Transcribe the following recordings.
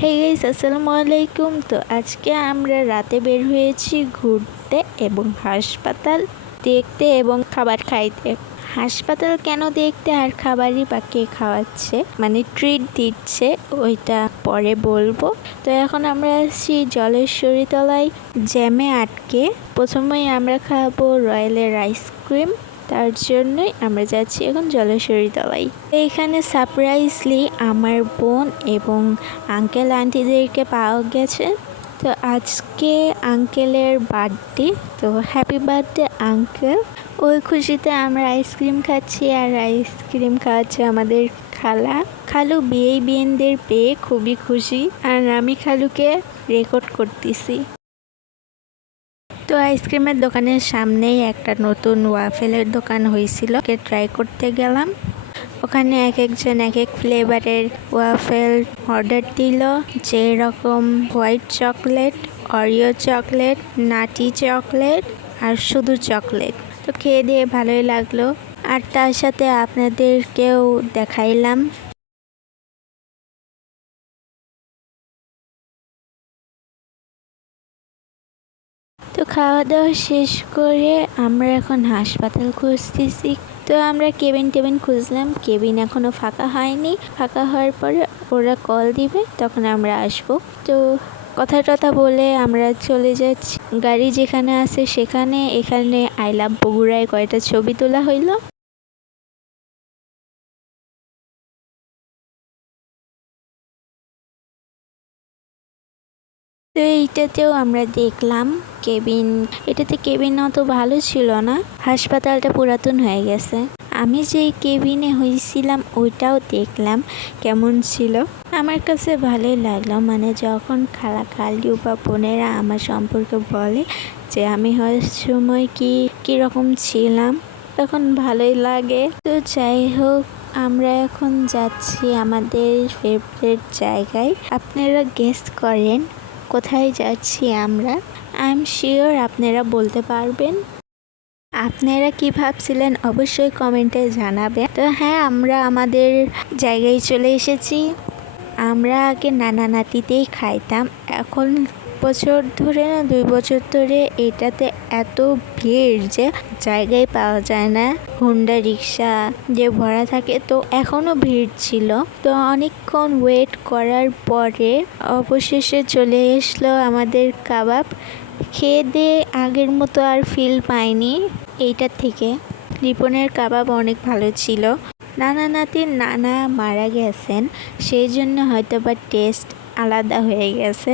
Hey guys আসসালামু আলাইকুম। তো আজকে আমরা রাতে বের হয়েছি ঘুরতে এবং হাসপাতাল দেখতে এবং খাবার খাইতে। হাসপাতাল কেন দেখতে আর খাবারই বা কে খাওয়াচ্ছে? মানে ট্রিট দিচ্ছে, ওইটা পরে বলব। তো এখন আমরা আসছি জলেশ্বরী তলায় জ্যামে আটকে। প্রথমেই আমরা খাব রয়্যালের আইসক্রিম তার জন্যই আমরা যাচ্ছি এখন জলেশ্বরী তলায়। এইখানে সারপ্রাইজলি আমার বোন এবং আঙ্কেল আন্টিদেরকে পাওয়া গেছে। তো আজকে আঙ্কেলের বার্থডে তো হ্যাপি বার্থডে আঙ্কেল ওই খুশিতে আমরা আইসক্রিম খাচ্ছি আর আইসক্রিম খাওয়াচ্ছে আমাদের খালা। খালু বিয়ে বিয়েনদের পেয়ে খুবই খুশি। আর আমি খালুকে রেকর্ড করতেছি। তো আইসক্রিমের দোকানের সামনেই একটা নতুন ওয়াফেলের দোকান হয়েছিল কে ট্রাই করতে গেলাম। ওখানে এক একজন এক এক ফ্লেভারের ওয়াফেল অর্ডার দিল, যেরকম white chocolate Oreo chocolate nutty chocolate আর শুধু চকলেট তো খেয়ে দিয়ে ভালোই লাগল। আর তার সাথে আপনাদেরকেও দেখাইলাম। খাওয়া দাওয়া শেষ করে আমরা এখন হাসপাতাল খুঁজতেছি। তো আমরা কেবিন টেবিন খুঁজলাম, কেবিন এখনও ফাঁকা হয়নি। ফাঁকা হওয়ার পরে ওরা কল দিবে, তখন আমরা আসব। তো কথা টথা বলে আমরা চলে যাচ্ছি। গাড়ি যেখানে আছে সেখানে, এখানে আই লাভ বগুড়ায় কয়টা ছবি তোলা হইল। তো এইটাতেও আমরা দেখলাম কেবিন। এটাতে কেবিন অত ভালো ছিল না। হাসপাতালটা পুরাতন হয়ে গেছে। আমি যেই কেবিনে হয়েছিলাম ওইটাও দেখলাম কেমন ছিল। আমার কাছে ভালোই লাগল। মানে যখন খালা খালু বা বোনেরা আমার সম্পর্কে বলে যে আমি হয় সময় কি, কীরকম ছিলাম, তখন ভালোই লাগে। তো যাই হোক, আমরা এখন যাচ্ছি আমাদের ফেভারিট জায়গায়। আপনারা গেস্ট করেন কোথায় যাচ্ছি আমরা? আই এম শিওর আপনারা বলতে পারবেন। আপনারা কি ভাবছিলেন? অবশ্যই কমেন্টে জানাবেন। তো হ্যাঁ আমরা আমাদের জায়গায় চলে এসেছি। আমরা আগে নানা নাতিতেই খাইতাম। এখন বছর ধরে না, দুই বছর ধরে এটাতে এত ভিড় যে জায়গায় পাওয়া যায় না। হুন্ডা রিক্সা যে ভরা থাকে, তো এখনও ভিড় ছিল। তো অনেকক্ষণ ওয়েট করার পরে অবশেষে চলে এসলো আমাদের কাবাব। খেয়ে দিয়ে আগের মতো আর ফিল পাইনি এইটার থেকে। রিপনের কাবাব অনেক ভালো ছিল। নানা নাতির নানা মারা গেছেন, সেই জন্য হয়তো বা টেস্ট আলাদা হয়ে গেছে।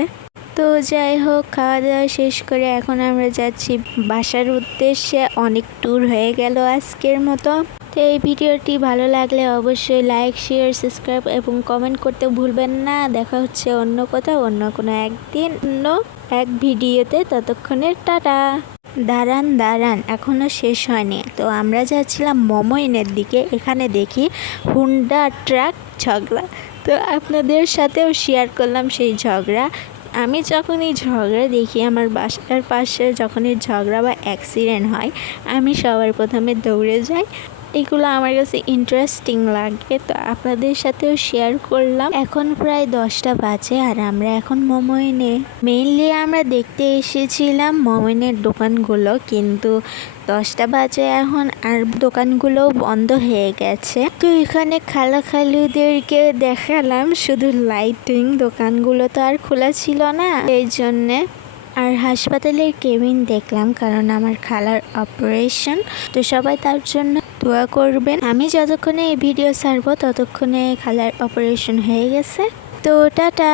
তো যাই হোক, খাওয়া দাওয়া শেষ করে এখন আমরা যাচ্ছি বাসার উদ্দেশ্যে। অনেক ট্যুর হয়ে গেল আজকের মতো। তো এই ভিডিওটি ভালো লাগলে অবশ্যই লাইক শেয়ার সাবস্ক্রাইব এবং কমেন্ট করতে ভুলবেন না। দেখা হচ্ছে অন্য কোথাও, অন্য কোনো একদিন, অন্য এক ভিডিওতে। ততক্ষণের টাটা। দাঁড়ান দাঁড়ান এখনও শেষ হয়নি। তো আমরা যাচ্ছিলাম মমইনের দিকে। এখানে দেখি হুন্ডা ট্রাক ঝগড়া। তো আপনাদের সাথেও শেয়ার করলাম সেই ঝগড়া। আমি যখনই ঝগড়া দেখি, আমার বাসার পাশে যখনই ঝগড়া বা অ্যাক্সিডেন্ট হয়, আমি সবার প্রথমে দৌড়ে যাই। এগুলো আমার কাছে ইন্টারেস্টিং লাগে। তো আপনাদের সাথেও শেয়ার করলাম। এখন প্রায় দশটা বাজে আর আমরা এখন মোমোইনে। মেইনলি আমরা দেখতে এসেছিলাম মোমোইনের দোকানগুলো, কিন্তু দশটা বাজে এখন আর দোকানগুলো বন্ধ হয়ে গেছে। তো এখানে খালা খালুদেরকে দেখালাম, শুধু লাইটিং দোকানগুলো তো আর খোলা ছিল না। এই জন্যে আর হাসপাতালের কেবিন দেখলাম, কারণ আমার খালার অপারেশন তো সবাই তার জন্য দোয়া করবেন। আমি যতক্ষণে এই ভিডিও ছাড়বো, ততক্ষণে খালার অপারেশন হয়ে গেছে। তো টাটা!